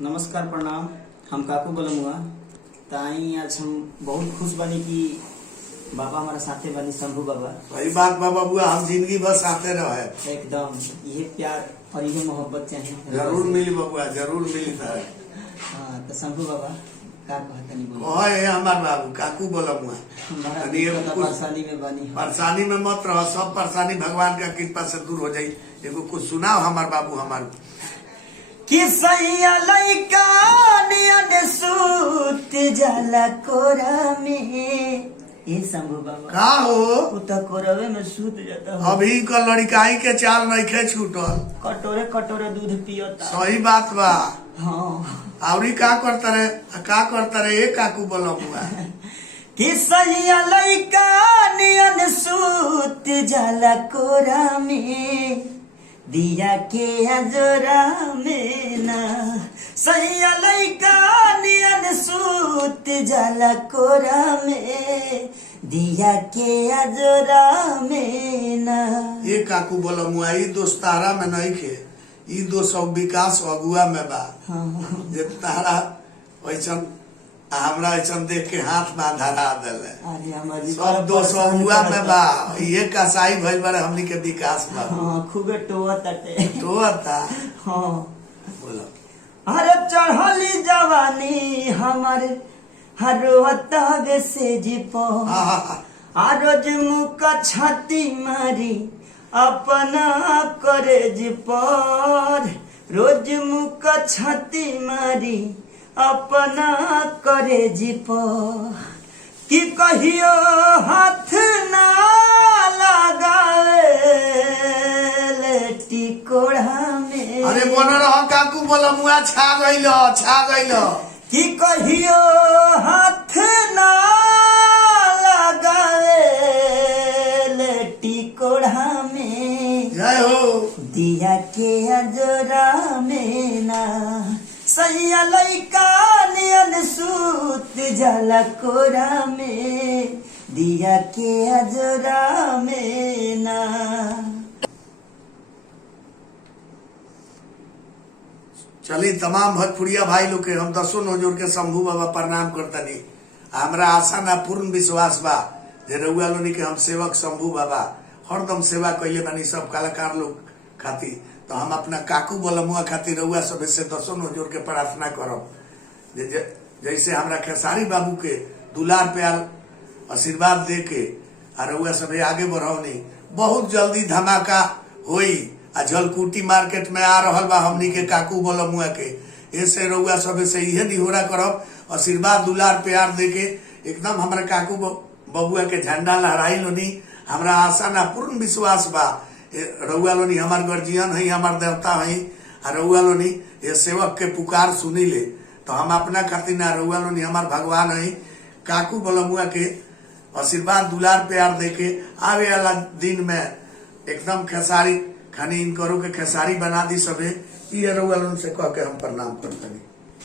नमस्कार प्रणाम। हम काकू बोलमुआ ताई। आज हम बहुत खुश बनी कि बाबा हमारा साथे बनी, शंभू बाबा। वही बात बाबा बुआ, हम जिंदगी भर साथे रहे। एकदम ये प्यार और ये मोहब्बत चाहिए। जरूर मिली बबुआ, जरूर मिली। हाँ तो शंभू बाबा का कहता नहीं बोलो। कहे हमार बाबू काकू बोलमुआ, परेशानी में बनी। परेशानी में मत रहो, सब परेशानी भगवान का कृपा से दूर हो जाये। एगो कुछ सुनाओ हमार बाबू हमार। कि सैया लइका नियन सूत जाला कोरा में। ये शंभू बाबा का हो उता कोरवे में सूत जाता हो। अभी का लड़काई के चाल नहीं छूटल, कटोरे कटोरे दूध पियता। सही बात बा। हाँ आवरी का करता रे ये काकू बोलमुआ। कि सैया लइका नियन सूत जाला कोरा में, दिया के अजोरा में ना। सैया लइका नियन सूत जाला कोरा में, दिया के अजोरा में ना। ये काकू बोलमुआ, ई दोस्त तारा में नहीं खे, ई दोस्त विकास अगुआ में बा। जे तारा वैसन हमरा ऐसन देख के हाथ में धरा दिले। सब दोस्त अगुआ में बा। ये कसाई भइल बारे हमनी के विकास बा। खूबे टोता। हाँ बोलो। अरे चढ़ली जवानी हमारे हर से जीपो। रोज मुका छाती मारी अपना करेज पर। रोज मुका छाती मारी अपना करेज पर। कि कहियो हाथ ना लगावे टिकोड़ा में। अरे बोल रहा काकू बोलमुआ, छा गइलो। कि कहियो हाथ ना लगावे टिकोड़ा में। जय हो। दिया के अजोरा में ना। सैया लइका नियन सूत जाला कोरा में, दिया के अजोरा में ना। चली तमाम भोजपुरिया भाई लोग के हम दसों नौजोर के शंभू बाबा प्रणाम करतनी। हमरा आशा ना पूर्ण विश्वास बा जे रउआ लोनी के हम सेवक शंभू बाबा हरदम सेवा कइले बानी सब कलाकार लोग खातिर। तो हम अपना काकू बोलमुआ खातिर रउआ सब से दसों नौजोर के प्रार्थना करब जैसे हमरा खेसारी बाबू के दुलार प्यार आशीर्वाद दे के रउआ सब आगे बढ़ौनी। बहुत जल्दी धमाका होई। जलकुटी मार्केट में आ रहल बा हमनी के काकू बोलमुआ के। ऐसे रउआ सब से इहे निहोरा करब, आशीर्वाद दुलार प्यार दे के एकदम हमरा काकू बबुआ के झंडा लहराई लोनी। हमरा आशा ना पूर्ण विश्वास बा रउआ लोनी हमार गर्जियन है, हमार देवता है। रउआ लोनी ये सेवक के पुकार सुनी ले तो हम अपना खातिर ना, रउआ लोनी हमार भगवान है। काकू बोलमुआ के आशीर्वाद दुलार प्यार दे के आवे वाला दिन में एकदम खेसारी खानी इन करो के खेसारी बना दी सबे। ये रउआ लोन से कह के हम प्रणाम करते।